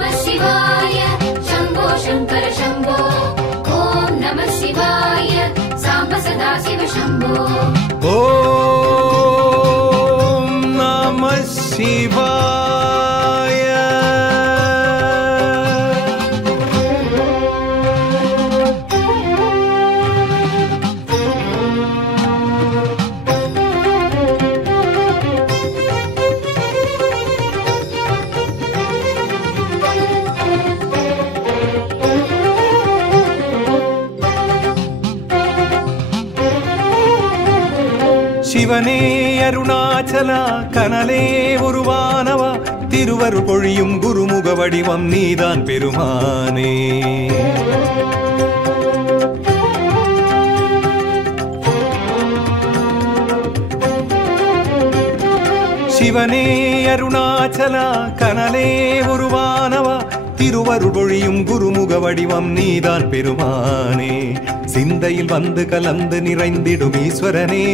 நமः சிவாய சம்போ சங்கர சம்போ ஓம் நமः சிவாய சாம்ப சதா சிவ சம்போ ஓம் நமः சிவாய சிவனே அருணாச்சலா கனலே உருவானவா திருவருள் பொழியும் குருமுக வடிவம் நீதான் பெருமானே சிவனே அருணாச்சலா கனலே உருவானவா திருவருள் பொழியும் குருமுக வடிவம் நீதான் பெருமானே சிந்தையில் வந்து கலந்து நிறைந்திடும் ஈஸ்வரனே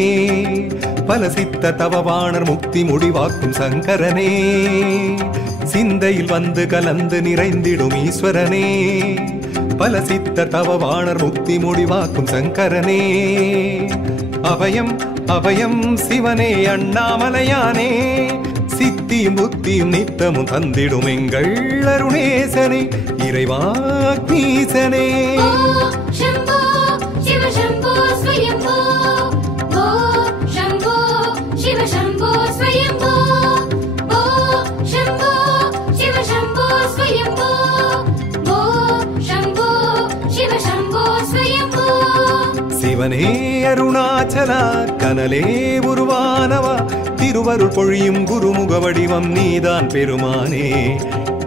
பல சித்த தவவாணர் முக்தி முடிவாக்கும் சங்கரனே சிந்தையில் வந்து கலந்து நிறைந்திடும் ஈஸ்வரனே பல சித்த தவவாணர் முக்தி முடிவாக்கும் சங்கரனே அபயம் அபயம் சிவனே அண்ணாமலையானே சித்தியும் புத்தியும் நித்தமும் தந்திடும் எங்கள் அருணேசனே இறைவாக்னீசனே शंभो शिव शंभो स्वयंभो ओ शंभो शिव शंभो स्वयंभो ओ शंभो शिव शंभो स्वयंभो ओ शंभो शिव शंभो स्वयंभो சிவனே அருணாச்சலா கனலே உருவானவா திருவருள் பொழியும் குருமுக வடிவம் நீதான் பெருமானே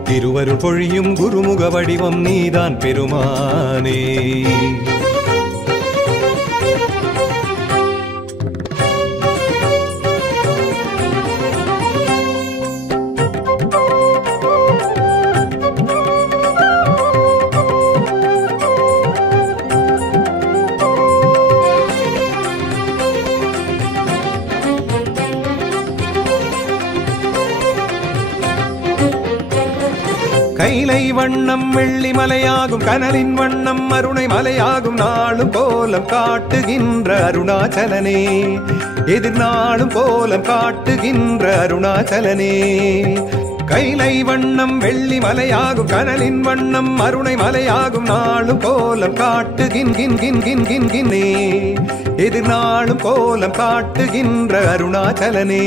திருவருள் பொழியும் குருமுக வடிவம் நீதான் பெருமானே கைலை வண்ணம் வெள்ளி மலையாகும் கனலின் வண்ணம் அருணை மலையாகும் நாளும் கோலம் காட்டுகின்ற அருணாச்சலனே எதிர்நாளும் கோலம் காட்டுகின்ற அருணாச்சலனே கைலை வண்ணம் வெள்ளி மலையாகும் கனலின் வண்ணம் அருணை மலையாகும் நாளும் கோலம் காட்டுகின்றே எதிர்நாளும் கோலம் காட்டுகின்ற அருணாச்சலனே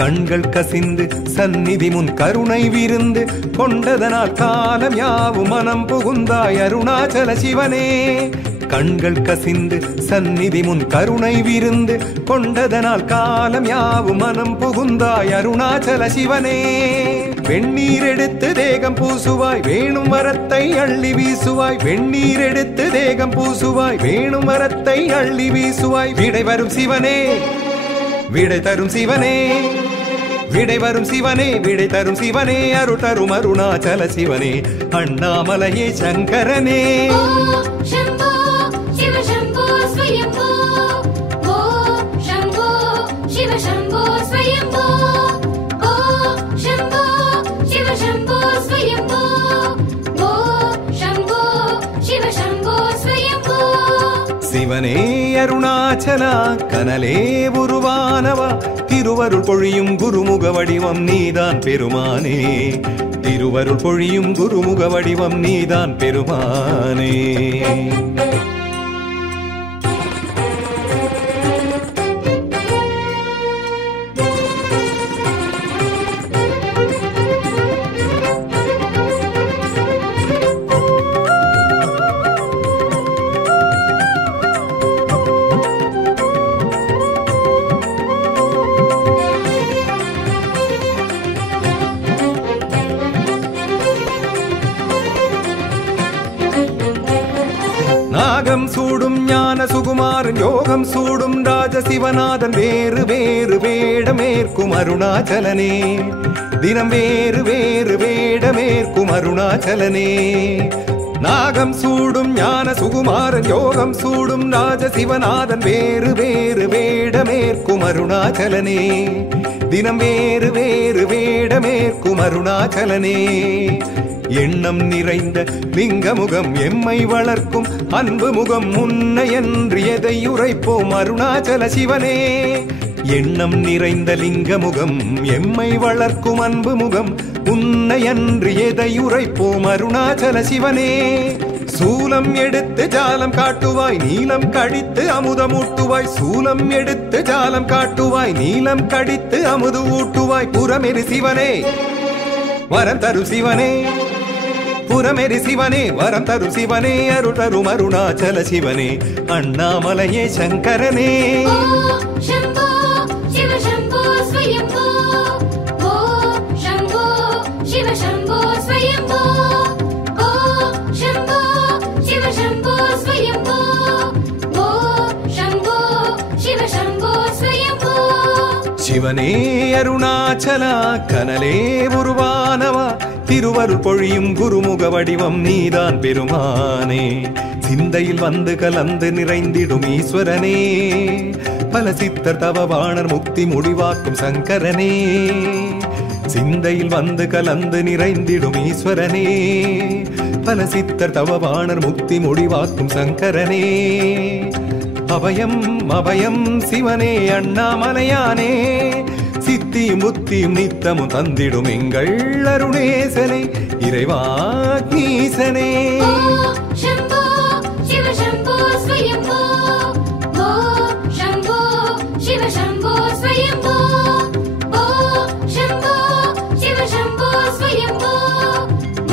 கண்கள் கசிந்து சந்நிதி முன் கருணை விருந்து கொண்டதனால் காலம் யாவும் மனம் புகுந்தாய் அருணாச்சல சிவனே கண்கள் கசிந்து சந்நிதி முன் கருணை விருந்து கொண்டதனால் காலம் யாவும் மனம் புகுந்தாய் அருணாச்சல சிவனே வெண்ணீர் எடுத்து தேகம் பூசுவாய் வேணும் வரத்தை அள்ளி வீசுவாய் வெண்ணீர் எடுத்து தேகம் பூசுவாய் வேணும் வரத்தை அள்ளி வீசுவாய் விடை வரும் சிவனே விடை தரும் சிவனே விடை வரும் சிவனே விடை தரும் சிவனே அருள் தரும் அருணாச்சல சிவனே அண்ணாமலையே சங்கரனே शंभो शिव शंभो स्वयंभो ओ शंभो शिव शंभो स्वयंभो ओ शंभो शिव शंभो स्वयंभो ओ शंभो शिव शंभो स्वयंभो சிவனே அருணாச்சலா கனலே உருவானவா திருவருள் பொழியும் குருமுக வடிவம் நீதான் பெருமானே திருவருள் பொழியும் குருமுக வடிவம் நீதான் பெருமானே நாகம் சூடும் ஞான சுகுமாரன் யோகம் சூடும் ராஜசிவநாதன் வேறு வேறு வேடமேற்கும் அருணாச்சலனே தினம் வேறு வேறு வேடமேற்கும் அருணாச்சலனே நாகம் சூடும் ஞான சுகுமாரன் யோகம் சூடும் ராஜசிவநாதன் வேறு வேறு வேடமேற்கும் அருணாச்சலனே தினம் வேறு வேறு வேடமேற்கும் அருணாச்சலனே எண்ணம் நிறைந்த லிங்கமுகம் எம்மை வளர்க்கும் அன்பு முகம் உன்னை என்று எதை உரைப்போம் அருணாச்சல சிவனே எண்ணம் நிறைந்த லிங்கமுகம் எம்மை வளர்க்கும் அன்பு முகம் உன்னை அன்று எதை உரைப்போம் அருணாச்சல சிவனே சூலம் எடுத்து ஜாலம் காட்டுவாய் நீலம் கடித்து அமுதம் ஊட்டுவாய் சூலம் எடுத்து ஜாலம் காட்டுவாய் நீலம் கடித்து அமுது ஊட்டுவாய் புறமெரு சிவனே வரம் தரு சிவனே புறமெரி சிவனே வரம் தரு சிவனே அருள் தரும் அருணாச்சல சிவனே அண்ணாமலையே சங்கரனே शम्भो शिव शम्भो स्वयम्भो ओ शम्भो शिव शम्भो स्वयम्भो ओ शम्भो शिव शम्भो स्वयम्भो ओ शम्भो शिव शम्भो स्वयम्भो சிவனே அருணாச்சலா கனலே உருவானவா திருவருள் பொழியும் குருமுக வடிவம் நீதான் பெருமானே சிந்தையில் வந்து கலந்து நிறைந்திடும் ஈஸ்வரனே பல சித்தர் தவவாணர் முக்தி முடிவாக்கும் சங்கரனே சிந்தையில் வந்து கலந்து நிறைந்திடும் ஈஸ்வரனே பல சித்தர் தவவாணர் முக்தி முடிவாக்கும் சங்கரனே அபயம் அபயம் சிவனே அண்ணாமலையானே சித்தியும் புத்தியும் நித்தமும் தந்திடும் எங்கள் அருணேசனை இறைவாக்னீசனே शम्भो शिव शम्भो स्वयम्भो ओ शम्भो शिव शम्भो स्वयम्भो ओ शम्भो शिव शम्भो स्वयम्भो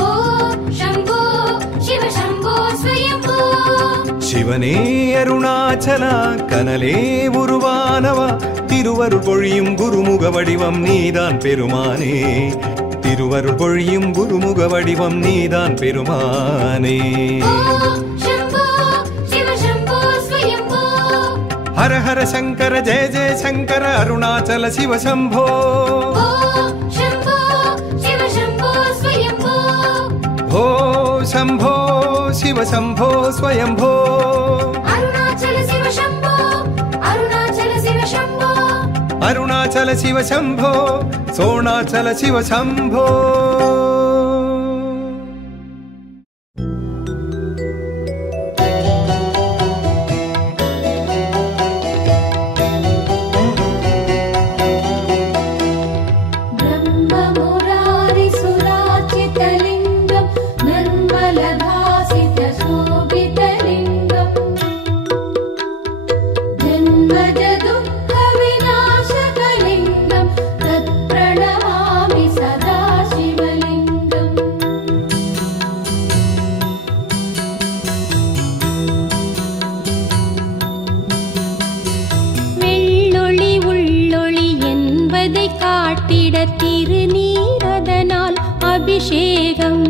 ओ शम्भो शिव शम्भो स्वयम्भो சிவனே அருணாச்சலா கனலே உருவானவா திருவருள் பொழியும் குருமுக வடிவம் நீதான் பெருமானே திருவருள் பொழியும் குருமுக வடிவம் நீதான் பெருமானே शम्भो शिव शम्भो स्वयम्भो हर हर शंकर जय जय शंकर अरुणाचल शिव शंभो शम्भो शिव शम्भो स्वयम्भो हो शंभो शिव शंभो स्वयंभो अरुणाचल शिव शम्भो अरुणाचल शिव शम्भो अरुणाचल शिव शंभो सोणाचल शिव शंभो அபிஷேகம்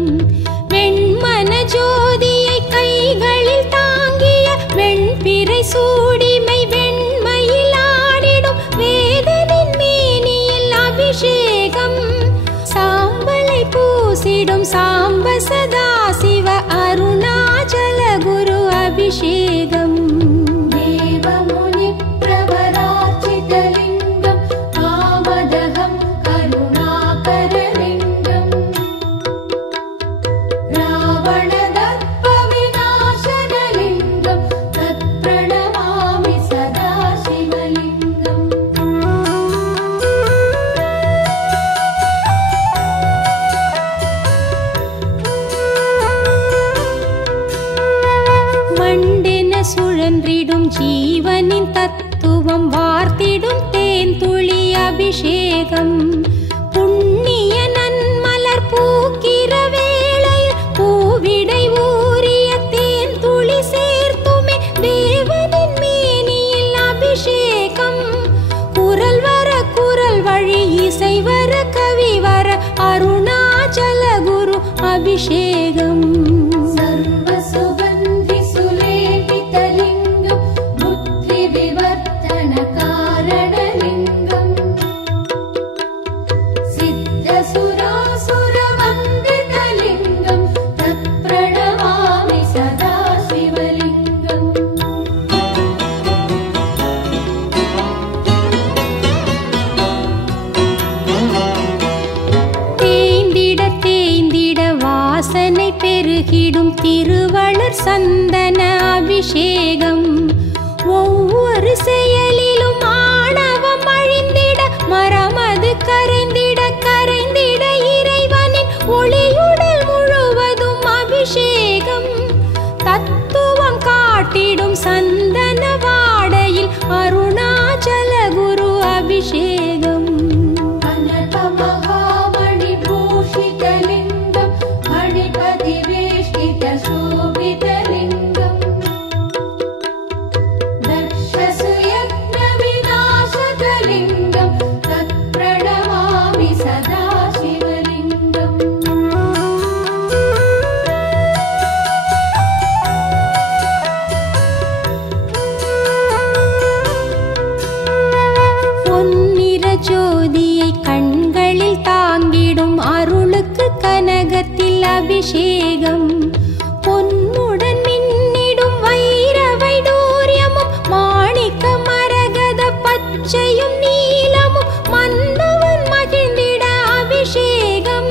வெண்மன ஜோதியை கைகளில் தாங்கிய வெண்பிறை சூடிமை வெண்மையில் ஆடிடும் வேதனின் மேனியில் அபிஷேகம் சாம்பலை பூசிடும் சாம்ப சதா சிவ அருணாச்சல குரு அபிஷேகம் தேவமுனி பிரவராச்சிதலிங்கம் காமதகம் கருணாகரலிங்கம் ராவணதர்ப்ப விநாசனலிங்கம் தத் பிரணமாமி சதா சிவலிங்கம் வண்டென சுழன்றிடும் ஜீவனின் தத்துவம் வார்த்திடும் தேன் துளி அபிஷேகம் புண்ணிய நன்மலர் பூக்கிற வேளையில் பூவிடை ஊறிய தேன் துளி சேர்த்துமே தேவனின் மேனியில் அபிஷேகம் குரல் வர குரல் வழி இசை வர கவி வர அருணாச்சல குரு அபிஷேகம் சர்வ சுகந்தி சுலேபிதலிங்கம் புத்தி விவர்த்தன காரணலிங்கம் சித்த சுராசுர வந்திதலிங்கம் தத் பிரணமா பெருகிடும் திருவளர் சந்தன அபிஷேகம். ஒவ்வொரு செயலிலும் ஆணவம் அழிந்திட, மரமது கரைந்திட கரைந்திட இறைவனின் ஒளியுடல் முழுவதும் அபிஷேகம். தத்துவம் காட்டிடும் சந்தன வாடையில் அருணாச்சல குரு அபிஷேகம். ஜோதியை கண்களில் தாங்கிடும் அருளுக்கு கனகத்தில் அபிஷேகம். பொன்னுடன் மின்னிடும் வைர வைடூரியமும் மாணிக்க மரகத பச்சையும் நீலமும் மன்னவன் மகிழ்ந்திட அபிஷேகம்.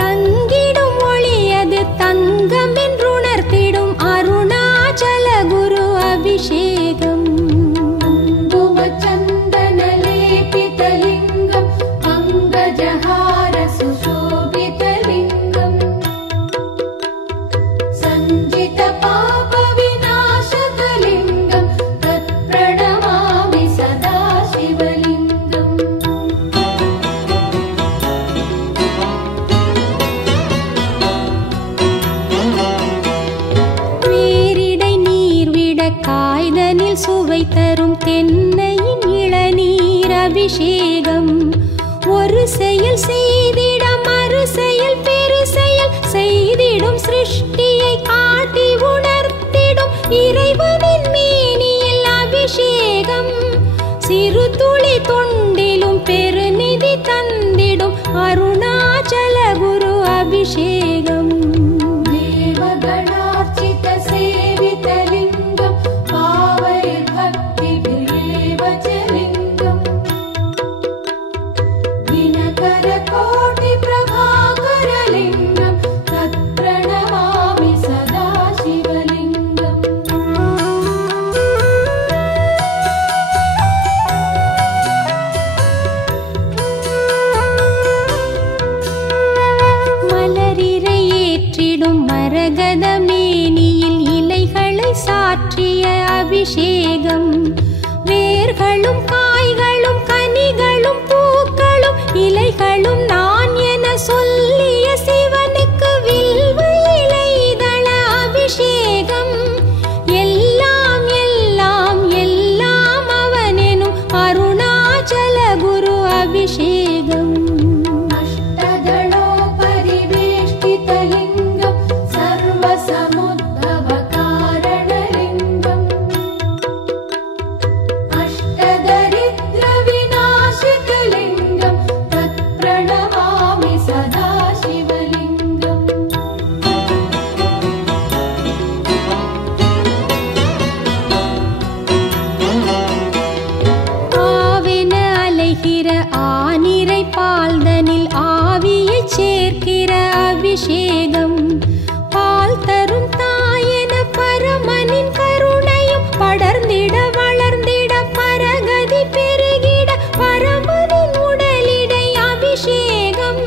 தங்கிடும் ஒளியது தங்கம் என்றுணர்த்திடும் அருணாச்சல குரு அபிஷேகம். காய்தனில் சுவை தரும் தென்னையின் இளநீர் அபிஷேகம். ஒரு செயல் செய்திட மறு செயல் பெரு செயல் செய்திடும் சிருஷ்டியை காட்டி உணர்த்திடும் இறைவனின் மேனியில் அபிஷேகம். சிறு துளி தொண்டிலும் பெருநிதி தந்திடும் அருணாச்சல குரு அபிஷேகம். மரகத மேனியில் இலைகளை சாற்றிய அபிஷேகம். வேர்களும் காய்களும் கனிகளும் பூக்களும் இலைகளும் நான் என சொல்லிய சிவனுக்கு வில்வ இலைதள அபிஷேகம். எல்லாம் எல்லாம் எல்லாம் அவனெனும் அருணாச்சல குரு அபிஷேகம். ஆனிரை பால்தனில் ஆவியை சேர்க்கிற அபிஷேகம். பால் தரும் தாயென பரமனின் கருணையும் படர்ந்திட வளர்ந்திட பரகதி பெருகிட பரமனின் உடலிடை அபிஷேகம்.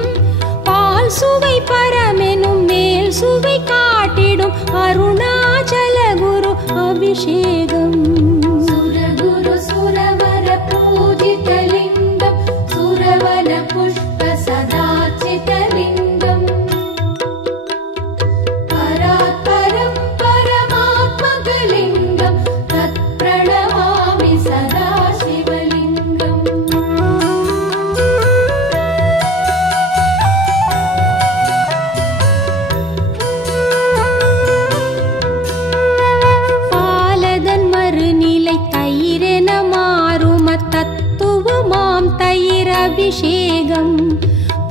பால் சுவை பரமெனும் மேல் சுவை காட்டிடும் அருணாச்சல குரு அபிஷேகம். சுரகுரு சுரவர பூஜிதலிங்கம் சுரவன புஷ்ப சதாச்சிதலிங்கம். பராத்பரம் பரமாத்மகலிங்கம் தத் பிரணமாமி சதா சிவலிங்கம். பாலதன் மறுநிலை தயிரென மாறும் தத்துவமாம் தயிர் அபிஷேகம்.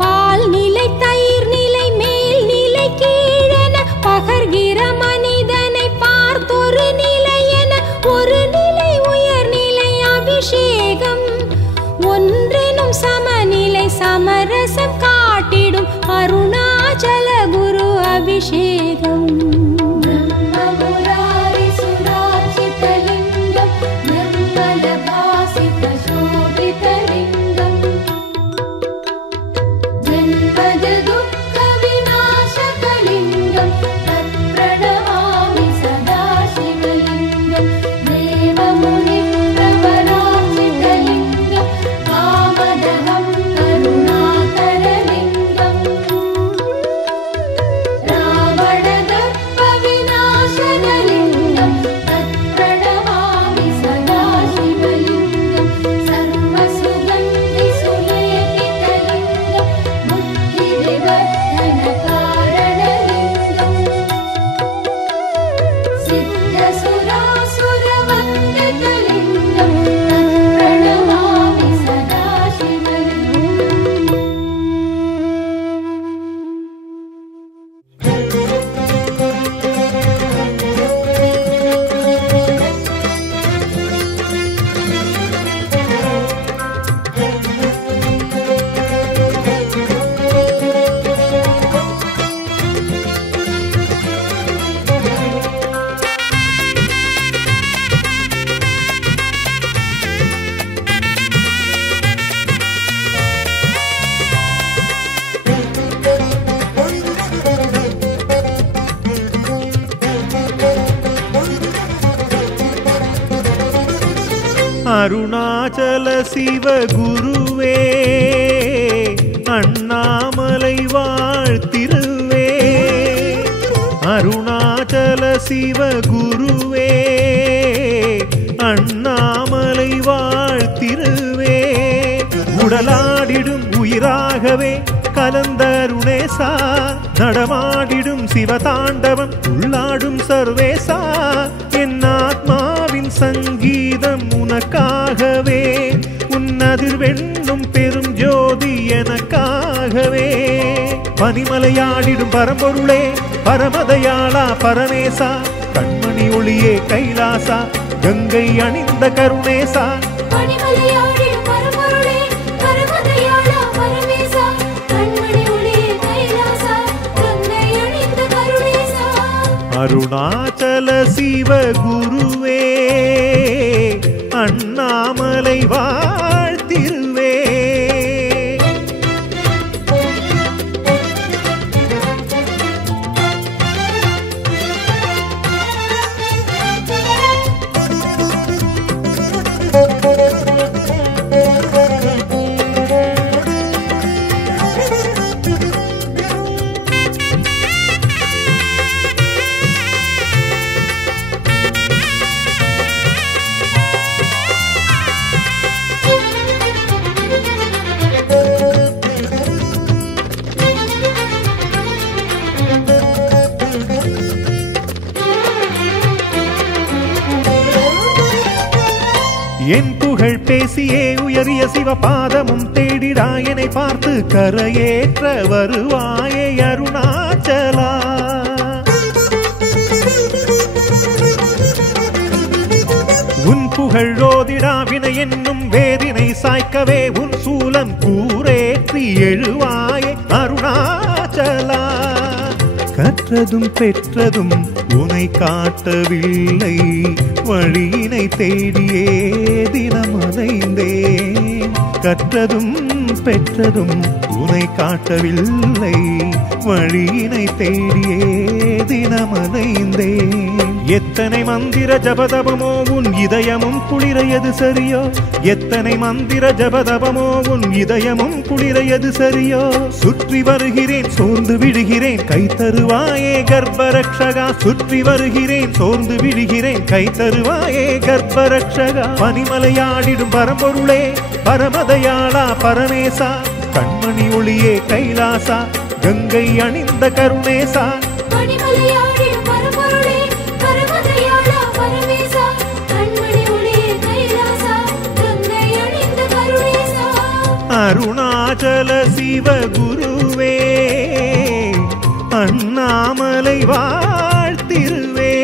பால் நிலை தயிர் நிலை மேல் நிலை கீழென பகர்கிற மனிதனை பார்த்தொரு நிலை என ஒரு நிலை உயர்நிலை அபிஷேகம். ஒன்றெனும் சமநிலை சமரசம் காட்டிடும் அருணாச்சல குரு அபிஷேகம். அருணாச்சல சிவ குருவே அண்ணாமலை வாழ்த்திருவே அருணாச்சல சிவ குருவே அண்ணாமலை வாழ்த்திருவே உடலாடிடும் உயிராகவே கலந்த அருணேசா நடமாடிடும் சிவதாண்டவம் உள்ளாடும் சர்வேசா என் ஆத்மாவின் சங்கீதம் உனக்காகவே உன்னதிர்வெண்ணும் பெரும் ஜோதி எனக்காகவே பனிமலையாடிடும் பரம்பொருளே பரமதயாளா பரமேசா கண்மணி ஒளியே கைலாசா கங்கை அணிந்த கருணேசா பனிமலையாடிடும் பரம்பொருளே பரமதயாளா பரமேசா கண்மணி ஒளியே கைலாசா கங்கை அணிந்த கருணேசா அருணாச்சல சிவ குருவே அண்ணாமலை வாழ்த்திருவே என் புகழ் பேசியே உயரிய சிவபாதமும் தேடிடாயனை பார்த்து கரையேற்ற வருவாயே அருணாச்சலா உன் புகழ் ஓதிடா வினை என்னும் வேதினை சாய்க்கவே உன் சூலம் கூரேற்றி எழுவாயே அருணாச்சலா கற்றதும் பெற்றதும் உனை காட்டவில்லை வழியினை தேடியே தினம் அலைந்தேன் கற்றதும் பெற்றதும் உனை காட்டவில்லை வழியினை தேடியே தினம் அலைந்தேன் எத்தனை மந்திர ஜபதபமோ உன் இதயமும் குளிரையது சரியோ எத்தனை மந்திர ஜபதபமோ உன் இதயமும் குளிரையது சரியோ சுற்றி வருகிறேன் சோர்ந்து விடுகிறேன் கை தருவாயே கர்ப்பரக்ஷகா சுற்றி வருகிறேன் சோர்ந்து விடுகிறேன் கை தருவாயே கர்ப்பரக்ஷகா பனிமலையாடிடும் பரம்பொருளே பரமதயாளா பரமேசா கண்மணி ஒளியே கைலாசா கங்கை அணிந்த கருணேசா பனிமலையாடிடும் பரம்பொருளே பரமதயாளா பரமேசா கண்மணி ஒளியே கைலாசா கங்கை அணிந்த கருணேசா அருணாச்சல சிவ குருவே அண்ணாமலை வாழ்த்திருவே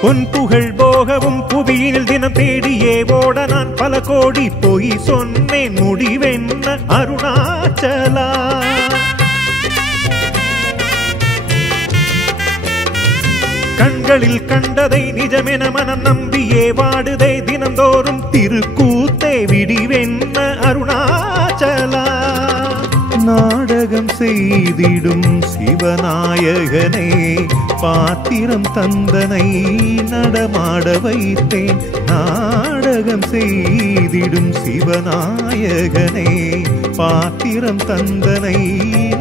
பொன் புகழ் போகவும் புவியில் தினம் தேடியே ஓட நான் பல கோடி போய் சொன்னேன் முடிவென்ன அருணாச்சலா கண்களில் கண்டதை நிஜமென மனம் நம்பியே வாடுதை தினந்தோறும் திருக்கூத்தே விடிவென்ன அருணாச்சலா நாடகம் செய்திடும் சிவநாயகனே பாத்திரம் தந்தனை நடமாட வைத்தேன் நாடகம் செய்திடும் சிவநாயகனே பாத்திரம் தந்தனை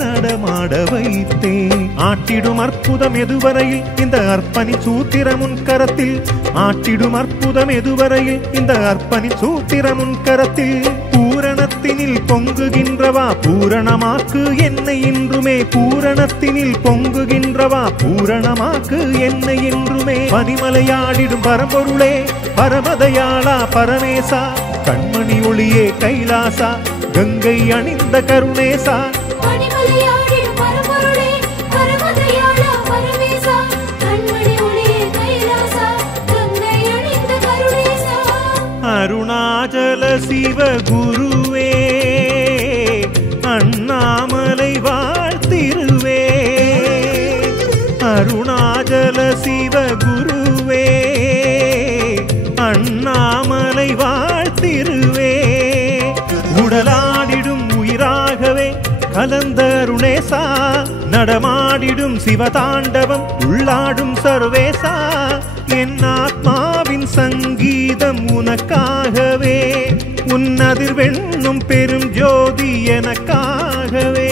நடமாட வைத்தேன் ஆட்டிடும் அற்புதம் எதுவரையில் இந்த அர்ப்பணி சூத்திரம் உன் கரத்தில் ஆட்டிடும் அற்புதம் எதுவரையில் இந்த அர்ப்பணி சூத்திரம் உன் கரத்தில் பூரணத்தினில் பொங்குகின்றவா பூரணமாக்கு என்னை இன்றுமே பூரணத்தினில் பொங்குகின்றவா பூரணமாக்கு என்னை இன்றுமே பனிமலையாடிடும் பரம்பொருளே பரமதயாளா பரமேசா கண்மணி ஒளியே கைலாசா கங்கை அணிந்த கருணேசா பனிமலையாடிடும் பரம்பொருளே பரமதயாளா பரமேசா கண்மணி ஒளியே கைலாசா கங்கை அணிந்த கருணேசா அருணாச்சல சிவ குருவே கலந்த அருணேசா நடமாடிடும் சிவதாண்டவம் உள்ளாடும் சர்வேசா என் ஆத்மாவின் சங்கீதம் உனக்காகவே உன் அதிர்வெண்ணும் பெரும் ஜோதி எனக்காகவே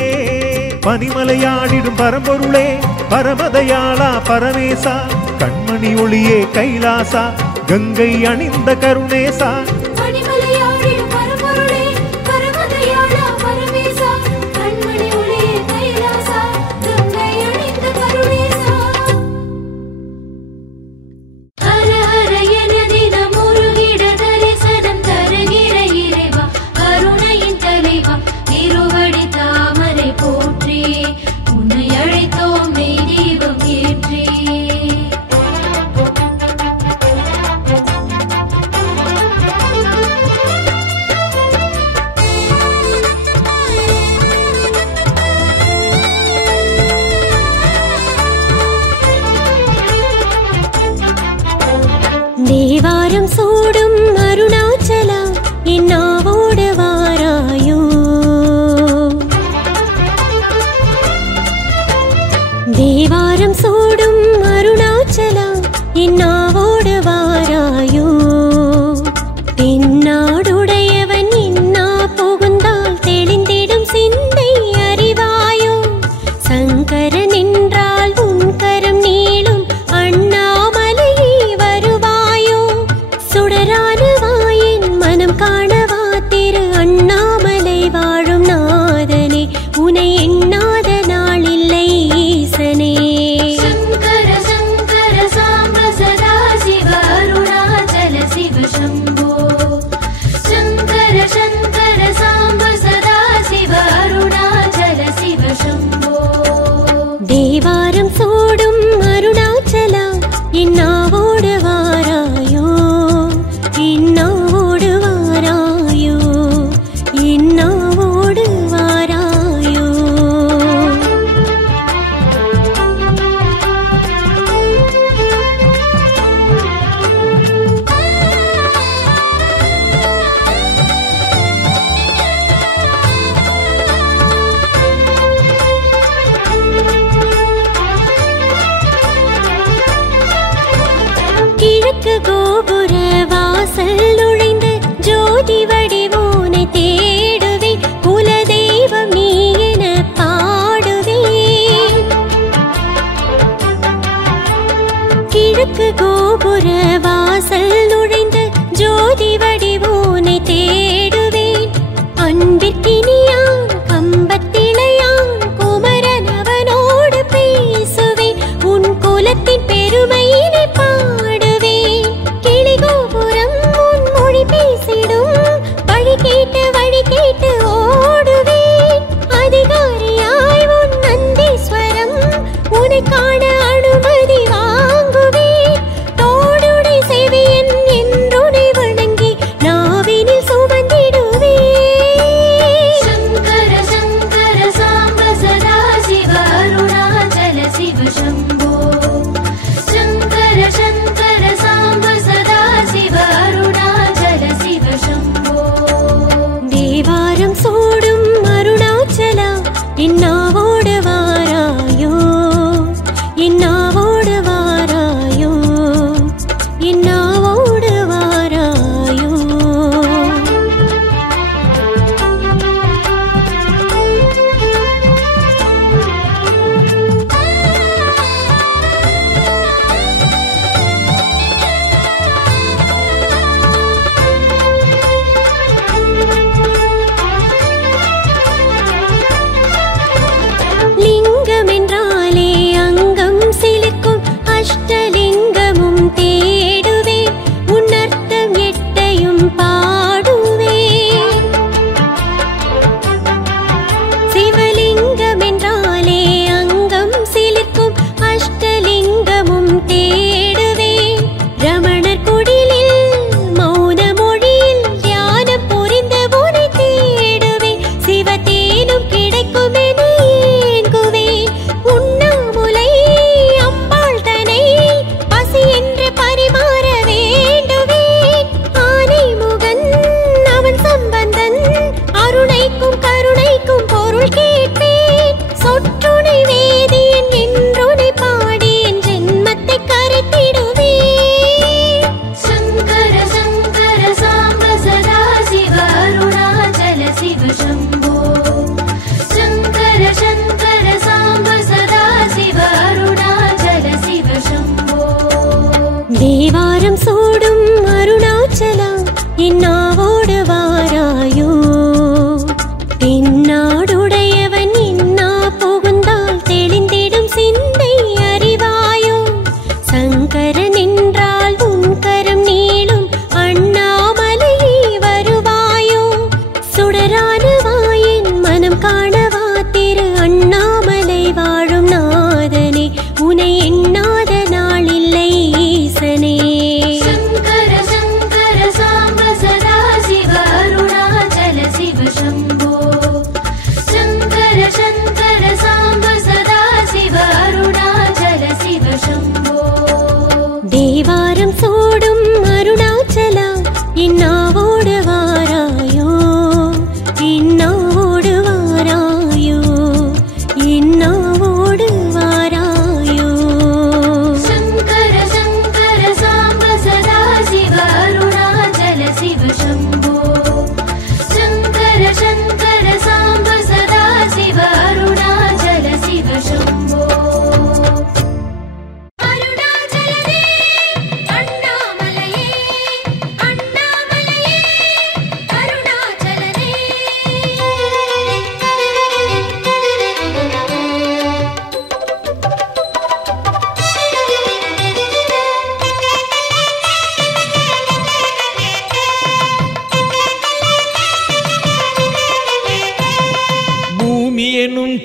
பனிமலையாடிடும் பரம்பொருளே பரமதயாளா பரமேசா கண்மணி ஒளியே கைலாசா கங்கை அணிந்த கருணேசா தேவாரம் சூடும் அருணாச்சலா என்னாவோடு வாராயோ தேவாரம் சூடும் அருணாச்சலா என்னாவோடு வாராயோ தென்னாடுடையவன் இன்னா புகுந்தால் தெளிந்திடும் சிந்தை அறிவாயோ சங்கரன் என்றால் உன் கரம் நீளும் அண்ணாமலையே மனம் காணவா திரு அண்ணாமலை வாழும் நாதனே உனை எண்ணாத நாளில்லை ஈசனே சங்கர சங்கர சாம்ப சதா சிவ அருணாச்சல சிவ சம்போ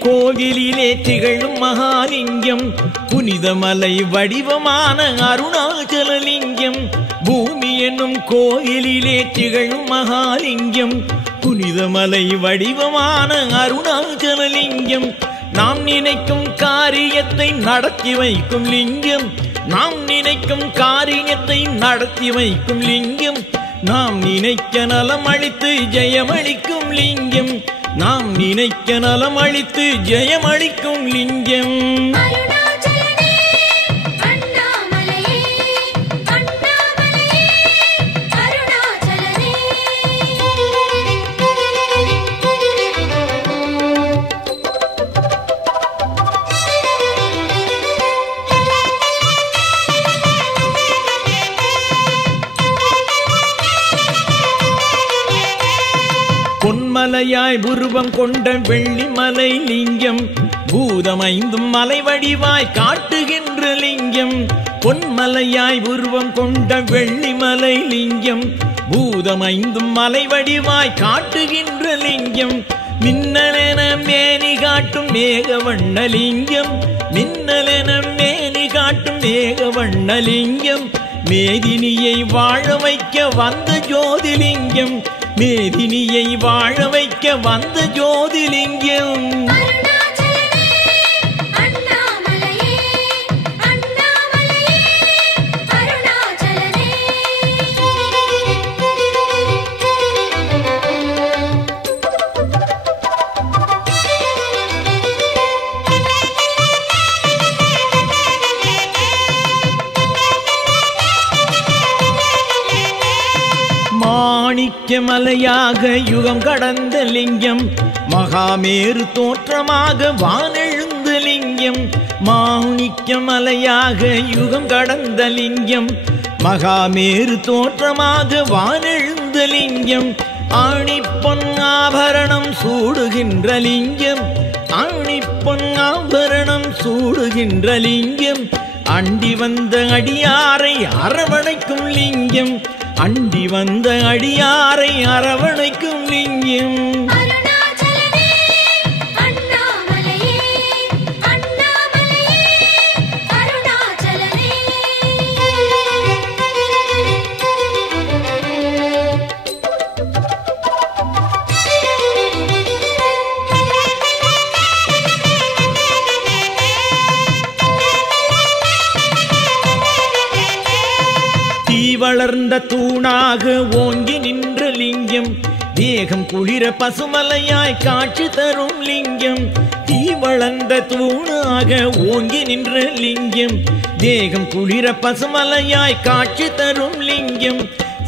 கோவிலிலே திகழும் மகாலிங்கம், புனிதமலை வடிவமான அருணாச்சலலிங்கம். பூமி என்னும் கோயிலிலே திகழும் மகாலிங்கம், புனிதமலை வடிவமான அருணாச்சலலிங்கம். நாம் நினைக்கும் காரியத்தை நடத்தி வைக்கும் லிங்கம், நாம் நினைக்கும் காரியத்தை நடத்தி வைக்கும் லிங்கம். நாம் நினைக்க நலம் அளித்து ஜெயமளிக்கும் லிங்கம், நாம் நினைக்க நலம் அளித்து ஜெயமளிக்கும் லிங்கம். பொன்மலையாய் உருவம் கொண்ட வெள்ளிமலை லிங்கம், பூதமைந்தும் மலை வடிவாய் காட்டுகின்ற லிங்கம். பொன்மலையாய் உருவம் கொண்ட வெள்ளிமலை லிங்கம், பூதமைந்தும் மலை வடிவாய் காட்டுகின்ற லிங்கம். மின்னலென மேனி காட்டும் மேகவண்ணலிங்கம், மின்னலென மேனி காட்டும் மேகவண்ணலிங்கம். மேதினியை வாழ வைக்க வந்த ஜோதிலிங்கம், மேதினியை வாழ வைக்க வந்த ஜோதிலிங்கம். மாணிக்கமலையாக யுகம் கடந்த லிங்கம், மகாமேரு தோற்றமாக வானெழுந்த லிங்கம். மாணிக்கமலையாக யுகம் கடந்த லிங்கம், மகாமேரு தோற்றமாக வானெழுந்த லிங்கம். ஆணிப்பொன் ஆபரணம் சூடுகின்ற லிங்கம், ஆணிப்பொன் ஆபரணம் சூடுகின்ற லிங்கம். அண்டி வந்த அடியாரை அரவணைக்கும் லிங்கம், அண்டி வந்த அடியாரை அரவணைக்கும் லிங்கம். வளர்ந்த தூணாக ஓங்கி நின்ற லிங்கம், தேகம் குளிர பசுமலையாய் காட்சி தரும் லிங்கம். தீ வளர்ந்த தூணாக ஓங்கி நின்ற லிங்கம், தேகம் குளிர பசுமலையாய் காட்சி தரும் லிங்கம்.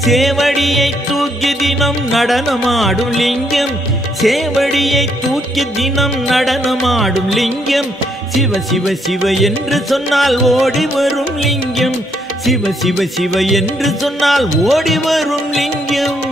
சேவடியை தூக்கி தினம் நடனமாடும் லிங்கம், சேவடியை தூக்கி தினம் நடனமாடும் லிங்கம். சிவ சிவ சிவ என்று சொன்னால் ஓடி வரும் லிங்கம், சிவ சிவ சிவ என்று சொன்னால் ஓடி வரும் லிங்கம்.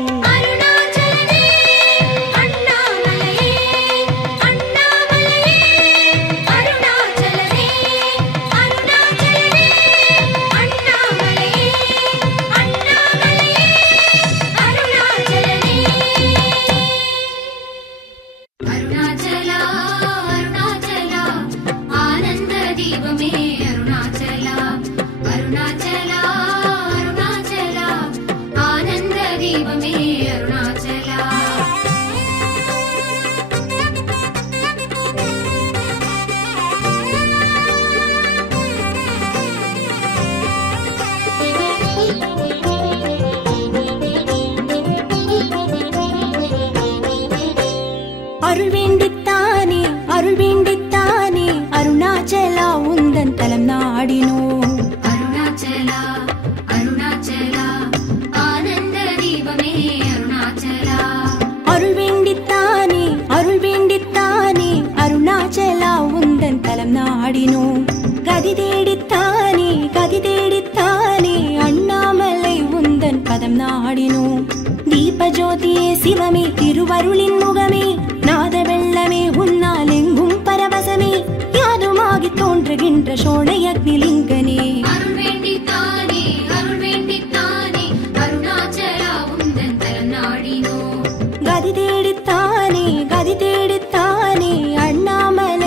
அருள் வேண்டித்தானே அருள் வேண்டித்தானே அருணாச்சலா உந்தன் தலம் நாடினோ. அருணாச்சலா அருணாச்சலா ஆனந்த தீபமே அருணாச்சலா. அருள் வேண்டித்தானே அருள் வேண்டித்தானே அருணாச்சலா உந்தன் தலம் நாடினோ. கதி தேடித்தானே கதி தேடித்தானே அண்ணாமலை உந்தன் பதம் நாடினோ. தீபஜோதியே சிவமே திருவருளின் முகமே, நாத வெள்ளமே உன்னால் எங்கும் பரவசமே, யாதுமாகி தோன்றுகின்ற சோழை அக்னிலிங்கனே. அருள் வேண்டித்தானே அருணாச்சலா உந்தன் தலம் நாடினோ. கதி தேடித்தானே அண்ணாமலை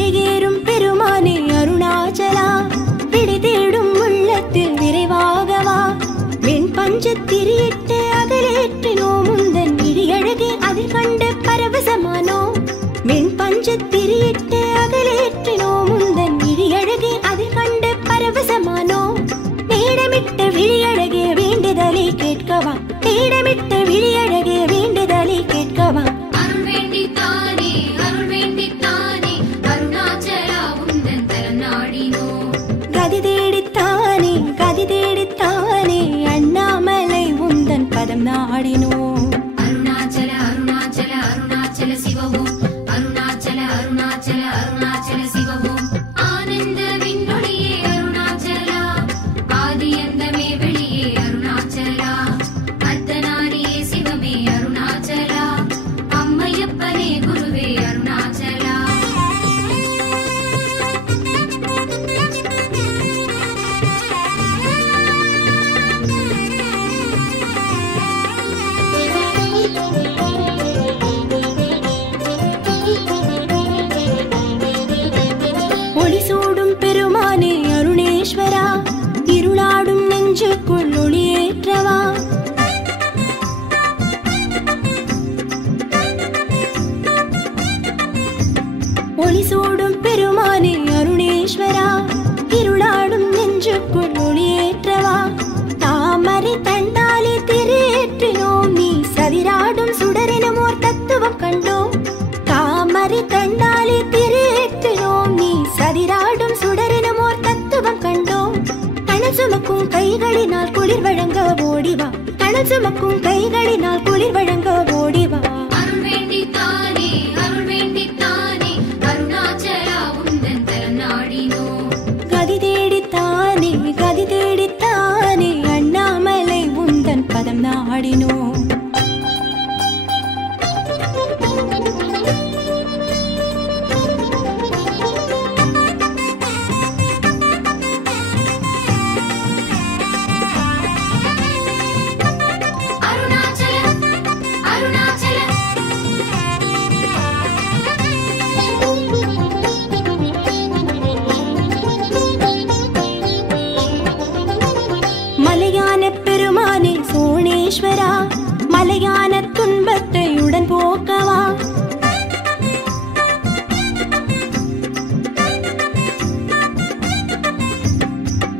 விடையேறும் பெருமானே அருணாச்சலா விடை தேடும் உள்ளத்தில் விரைவாகவா வெண் பஞ்சத்திரியிட்டு அகலேற்றினோம் உந்தன் விழியழகே அதில் கண்டு பரவசமானோம் வெண் பஞ்சத்திரியிட்டு அகலேற்றினோம் உந்தன் விழியழகே அதில் கண்டு பரவசமானோம் தேடமிட்ட விழியழகே வேண்டுதலை கேட்கவா தேடமிட்ட விழியழகே வேண்டுதலை கேட்கவா அருள் வேண்டித்தானே அருணாச்சலா உந்தன் தலம் நாடினோம் கதி தேடித்தானே அண்ணாமலை உந்தன் பதம் நாடினோம் அருணாச்சல அருணாச்சல அருணாச்சல சிவவும் அருணாச்சல அருணாச்சல அருணாச்சல சிவவும் ஆனந்த விண்ணொளியே அருணாச்சலா ஆதி அந்தமே வெளியே அருணாச்சலா அர்த்தநாரியே சிவமே அருணாச்சலா அம்மையப்பனே குருவே அருணாச்சலா ஒளி சூடும் பெருமானே அருணேஸ்வரா இருளாடும் நெஞ்சுக்குள் ஒளியேற்றவா ஒளி சூடும் பெருமானே அருணேஸ்வரா இருளாடும் நெஞ்சுக்குள் ஒளியேற்றவா தாமரை தண்டாலே திரையேற்றினோம் நீ சதிராடும் சுடரெனும் ஓர் தத்துவம் கண்டோம் தாமரை தண்டாலே திரையேற்றினோம் நீ சதிராடும் சுடரெனும் ஓர் தத்துவம் கண்டோம் கணல் சுமக்கும் கைகளினால் குளிர் வழங்க ஓடிவா கணல் சுமக்கும் கைகளினால் குளிர் வழங்க ஓடிவா அருள் வேண்டித்தானே அருணாச்சலா உந்தன் தலம் நாடினோம் கதி தேடித்தானே அண்ணாமலை உந்தன் பதம் நாடினோம் அருணாச்சல அருணாச்சல மலையான பெருமானே சோணேஸ்வரா மலையான துன்பத்தை உடன் போக்கவா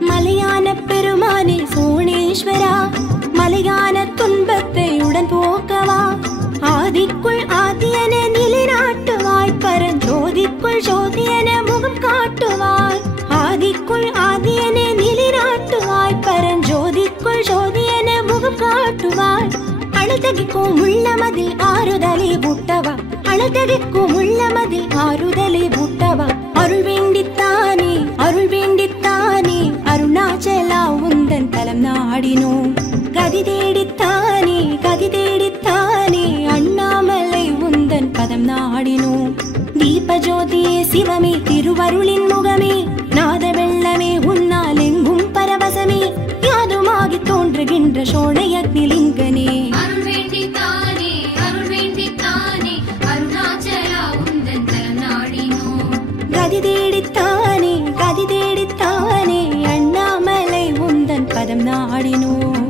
மலையான பெருமானே சோணேஸ்வரா மலையான துன்பத்தை உடன் போக்கவா ஆதிக்குள் ஆதியன நிலைநாட்டுவாய் பரஞ்சோதிக்குள் ஜோதியன முகம் காட்டுவாய் ஆதிக்குள் ஆதியன நிலைநாட்டுவாய் பரஞ்சோதிக்குள் ஜோதியன முகம் காட்டுவாய் அழுதகிக்கும் உள்ளமதில் ஆறுதலை ஊட்டவா அழுதகிக்கும் உள்ளமதில் ஆறுதலை ஊட்டவா அருள் வேண்டித்தானே அருணாச்சலா உந்தன் தலம் நாடினோம் கதி தேடித்தானே அண்ணாமலை உந்தன் பதம் நாடினோம் தீபஜோதியே சிவமே திருவருளின் முகமே நாத வெள்ளமே உன்னால் எங்கும் பரவசமே யாதுமாகி தோன்றுகின்ற சோழையக்னிலிங்கனே அருள் வேண்டித்தானே அருணாச்சலா உந்தன் தலம் நாடினோம் கதி தேடித்தானே அண்ணாமலை உந்தன் பதம் நாடினோம்